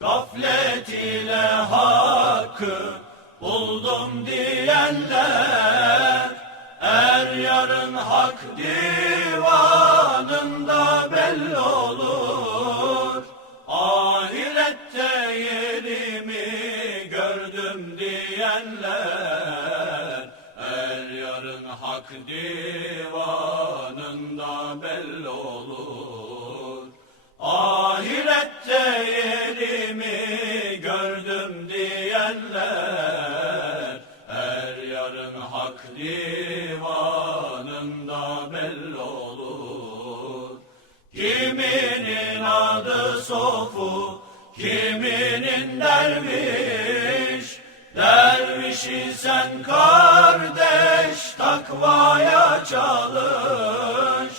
Gaflet ile hakkı buldum diyenler Er yarın hak divanında belli olur. Ahirette yerimi gördüm diyenler Er yarın hak divanında belli olur divanında belli olur. Kiminin adı sofu, kiminin derviş. Dervişi sen kardeş takvaya çalış.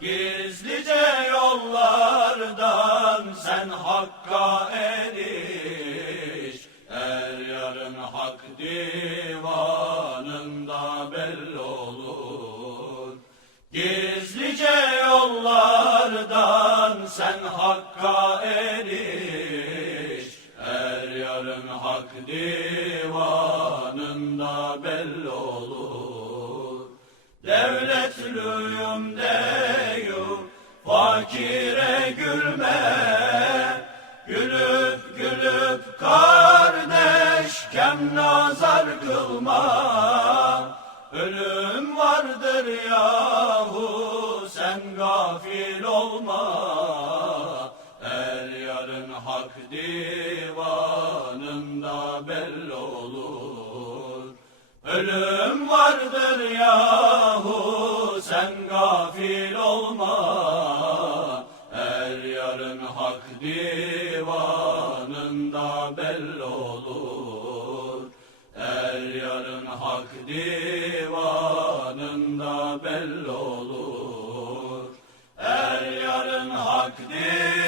Gizlice yollardan sen hakka eriş. Er yarın hak divanında sen hakka eriş Er yarın hak divanında belli olur. Devletlüyüm deyum fakire gülme. Gülüp gülüp kardeş kem nazar kılma. Ölüm vardır yahu sen gafil olma hak divanında belli olur. Ölüm vardır yahu sen gafil olma. Er yarın hak divanında belli olur. Er yarın hak divanında belli olur. Er yarın hak divanında belli olur Er yarın hak divanında